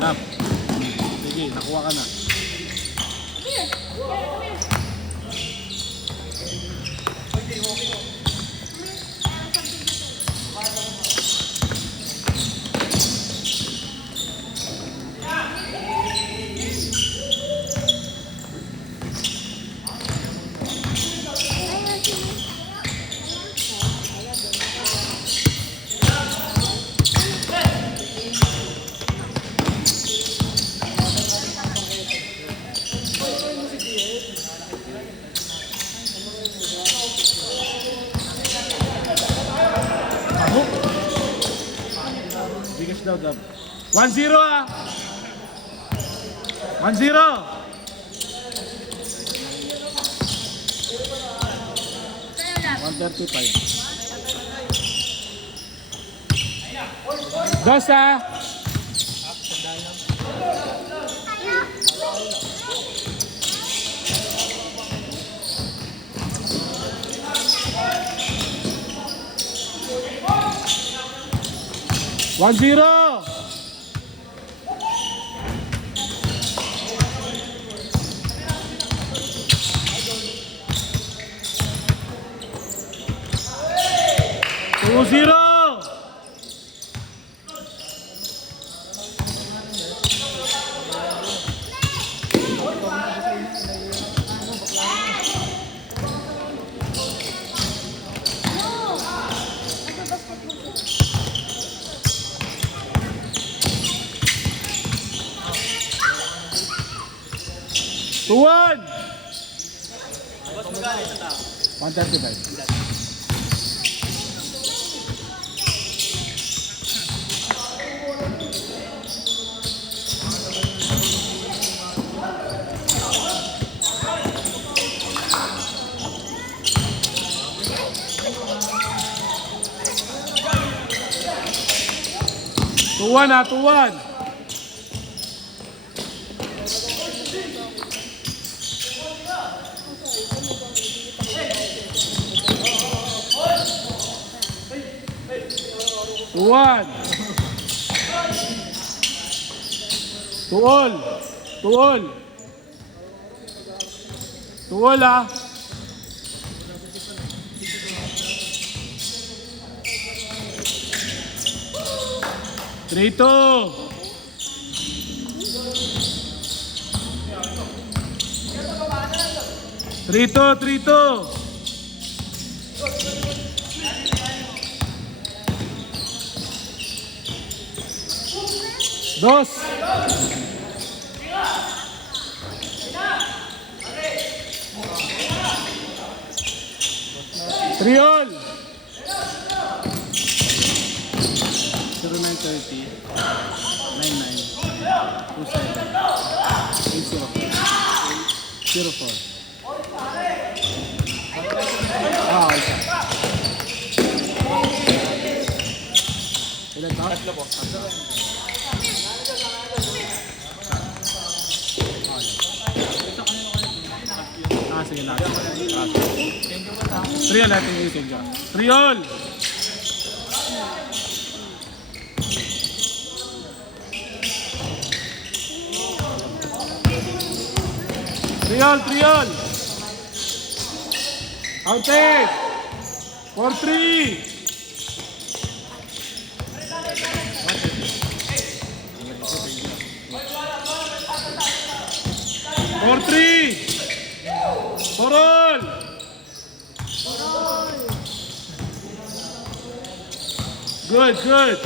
Lap. Sige, nakuha ka na. Bigas daw, Gab. 1-0 ah! 1-0! Dos ah! One zero. Two zero. Two one. 135. Two one ah, 2-1. One. To all. To all. To all ah. Three two. Three two, 3-2. Dos. Three all. 0930 99 27 804 Ah, okay. Ilan ba? Tatlo po. Sige natin. Triol natin yung usage. Triol! Triol, Triol! Outtake! 4-3! 4-3! For all! Good, good.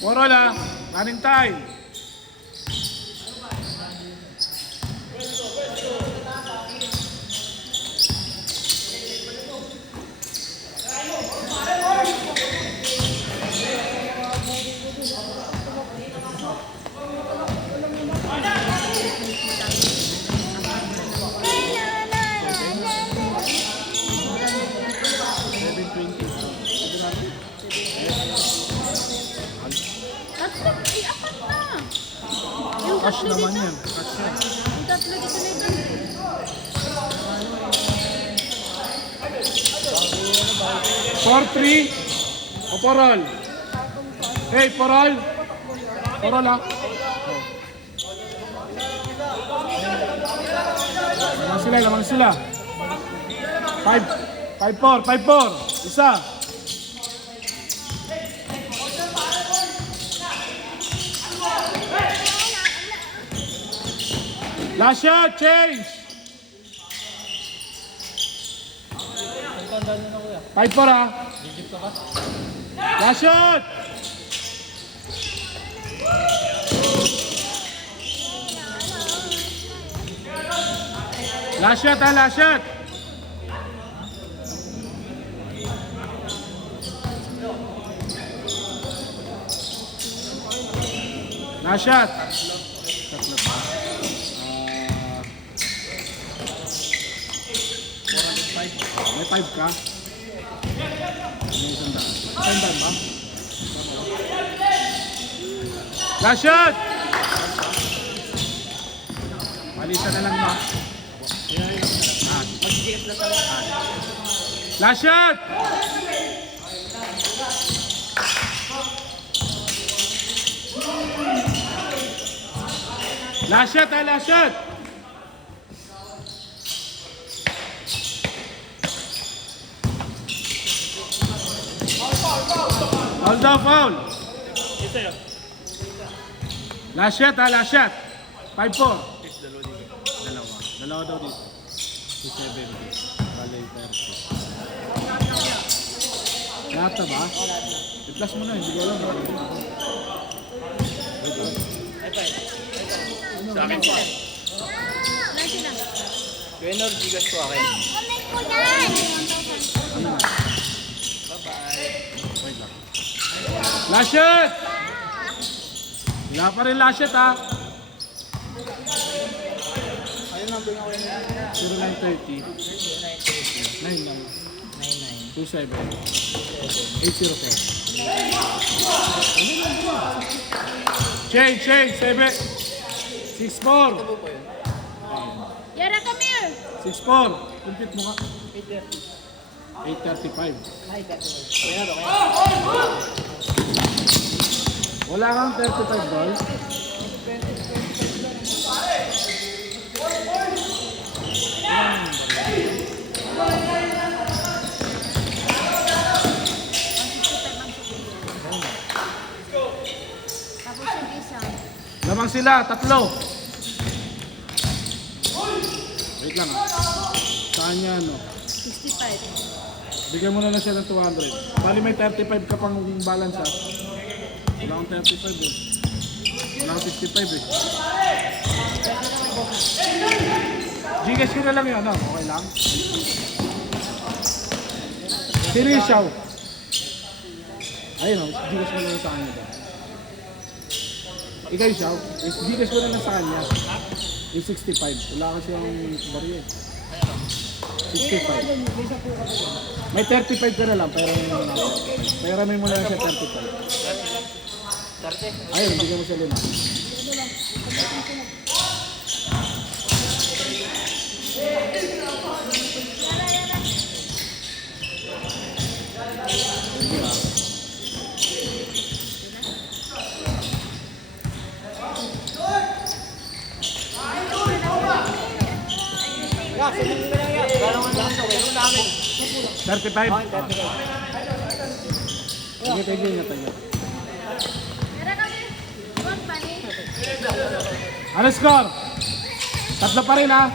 For all ah. Running time. Cash naman yan. Cash yan. Yung tatlo dito na ito. For 3 o for all? Hey, for all? For all ah. lamang sila. 5-4, 5-4. Isa. Last shot, change. 5-4 ha. Last shot. Last shot ha, last shot. Last shot. Tatlo pa. May 5 ka? May isang daan. Isang daan ba? Last shot! Palitan na lang ba? Last shot! Last shot ha, last shot! Foul daw, foul! Last shot ha, last shot! 5-4. Dalawa daw dito. 2-7. Bale, 30. Lahat na ba? I-plus mo na, hindi ko alam. Sa akin po. Wenor, gigas ko akin. Wait lang. Last shot! Wala pa rin last shot ha. Ayun ang bingaw ko yun. 0930. 9 lang. 27. 804. Change, 7. 6-4. Yara, come here! 6-4. Compute mo ka. 835. Wala kang 35 ball. Tapos yung isa. Lamang sila, tatlo. Wait lang ah. Sa kanya ano. 65. Bigyan mo na lang siya ng 200. Bali may 35 ka pang balance ha. Wala akong 35 eh. Wala akong 65 eh. Gcash ko na lang yun, ano? Okay lang? Sino yung Xiao? Ayun o, Gcash ko na lang sa kanya ba? Ikaw yung Xiao? Gcash ko na lang sa kanya. Yung 65. Wala kasi yung barya eh. 65. May 35 ka na lang, pero may muna lang siya 35. Ayun, bigyan mo siya luna. Yak, sumingin mo lang yan. Parang ano lang ito. Gano'n namin. 35? Sige, tayo nga tayo. Yara, come here! Huwag bali. Ano score? Tatlo pa rin ha?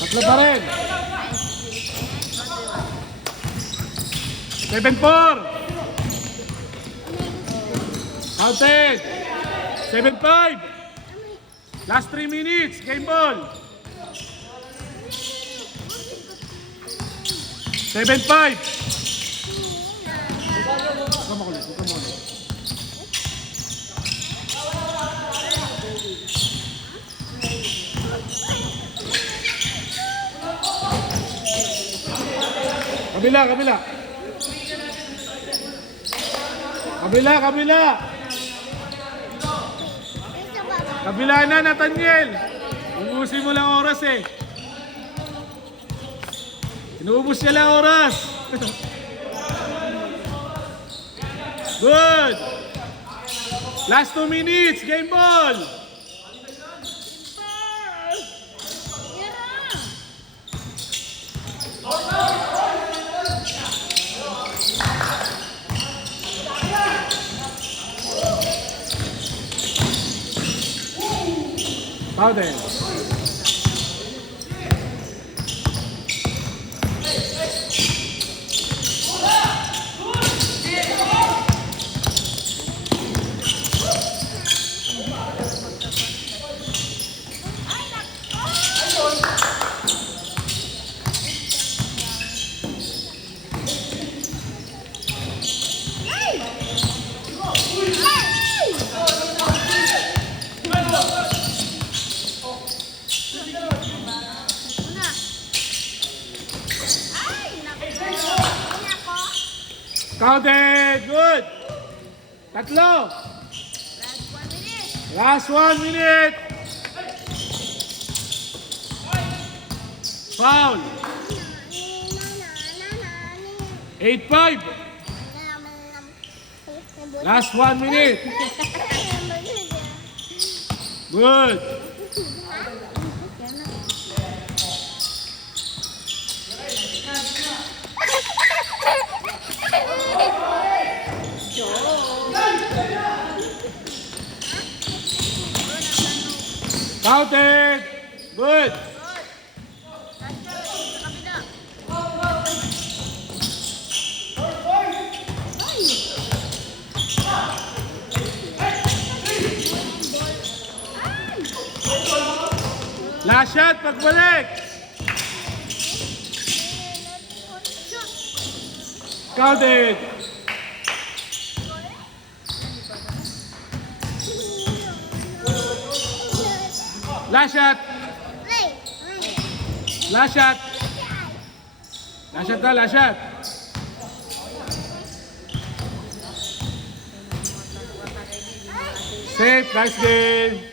Tatlo pa rin. 7-4. Counted. 7-5. Last 3 minutes. Game ball. 7-5. Huwag ka makulit. Huwag ka makulit. Kabila, kabila. Kabila, kabila. Kabila na, Nathaniel. Ubusin mo lang oras eh. Inuubos niya lang oras. Good. Last 2 minutes. Game ball. Yan na. Powder. Una. Ay, naku. Ay, nako. Counted. Good. Tatlo. Last 1 minute. Last 1 minute. Foul. 8-5. Last 1 minute. Good. Counted. Good. Last shot, pagbalik. Counted. Last shot. Last shot. Last shot na, last shot. Safe, nice game.